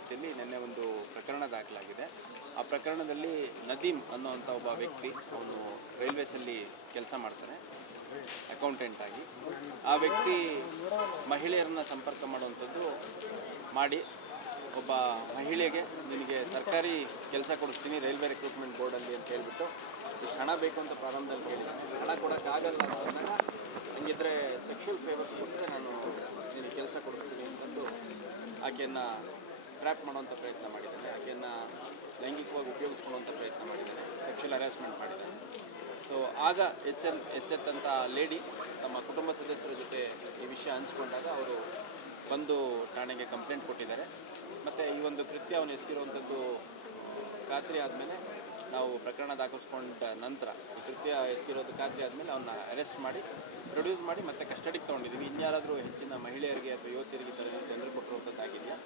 ವ್ಯಾಪ್ತಿಯಲ್ಲಿ ನಿನ್ನೆ ಒಂದು ಪ್ರಕರಣ ದಾಖಲಾಗಿದೆ. ಆ ಪ್ರಕರಣದಲ್ಲಿ ನದೀಮ್ ಅನ್ನೋವಂಥ ಒಬ್ಬ ವ್ಯಕ್ತಿ, ಅವನು ರೈಲ್ವೇಸಲ್ಲಿ ಕೆಲಸ ಮಾಡ್ತಾನೆ ಅಕೌಂಟೆಂಟ್ ಆಗಿ. ಆ ವ್ಯಕ್ತಿ ಮಹಿಳೆಯರನ್ನ ಸಂಪರ್ಕ ಮಾಡುವಂಥದ್ದು ಮಾಡಿ ಒಬ್ಬ ಮಹಿಳೆಗೆ ನಿನಗೆ ಸರ್ಕಾರಿ ಕೆಲಸ ಕೊಡಿಸ್ತೀನಿ ರೈಲ್ವೆ ರಿಕ್ರೂಟ್ಮೆಂಟ್ ಬೋರ್ಡಲ್ಲಿ ಅಂತ ಹೇಳ್ಬಿಟ್ಟು ಇಷ್ಟು ಹಣ ಬೇಕು ಅಂತ ಪ್ರಾರಂಭದಲ್ಲಿ ಕೇಳಿದ್ದಾನೆ. ಹಣ ಕೊಡೋಕ್ಕಾಗಲ್ಲ ಅಂತಂದಾಗ ಹಂಗಿದ್ರೆ ಸೆಕ್ಷುವಲ್ ಫೇವರ್ಸ್ ಕೊಟ್ಟರೆ ನಾನು ನಿನಗೆ ಕೆಲಸ ಕೊಡಿಸ್ತೀನಿ ಅಂತಂದು ಆಕೆಯನ್ನು ಟ್ರ್ಯಾಪ್ ಮಾಡುವಂಥ ಪ್ರಯತ್ನ ಮಾಡಿದ್ದಾನೆ. ಆಕೆಯನ್ನು ಲೈಂಗಿಕವಾಗಿ ಉಪಯೋಗಿಸ್ಕೊಳ್ಳುವಂಥ ಪ್ರಯತ್ನ ಮಾಡಿದ್ದಾನೆ, ಸೆಕ್ಷುವಲ್ ಹರಾಸ್ಮೆಂಟ್ ಮಾಡಿದ್ದಾನೆ. ಸೊ ಆಗ ಎಚ್ಚೆತ್ತಂಥ ಲೇಡಿ ತಮ್ಮ ಕುಟುಂಬ ಸದಸ್ಯರ ಜೊತೆ ಈ ವಿಷಯ ಹಂಚಿಕೊಂಡಾಗ ಅವರು ಬಂದು ಠಾಣೆಗೆ ಕಂಪ್ಲೇಂಟ್ ಕೊಟ್ಟಿದ್ದಾರೆ. ಮತ್ತು ಈ ಒಂದು ಕೃತ್ಯ ಅವನು ಎಸಗಿರುವಂಥದ್ದು ಖಾತ್ರಿ ಆದಮೇಲೆ ನಾವು ಪ್ರಕರಣ ದಾಖಲಿಸ್ಕೊಂಡ ನಂತರ ಈ ಕೃತ್ಯ ಎಸಗಿರೋದು ಖಾತ್ರಿ ಆದಮೇಲೆ ಅವನ್ನ ಅರೆಸ್ಟ್ ಮಾಡಿ ಪ್ರೊಡ್ಯೂಸ್ ಮಾಡಿ ಮತ್ತೆ ಕಸ್ಟಡಿಗೆ ತೊಗೊಂಡಿದ್ದೀವಿ. ಇನ್ಯಾರಾದರೂ ಹೆಚ್ಚಿನ ಮಹಿಳೆಯರಿಗೆ ಅಥವಾ ಯುವತಿಯರಿಗೆ ಈ ಥರ ತೊಂದರೆ ಕೊಟ್ಟಿರುವಂಥದ್ದಾಗಿದೆಯಾ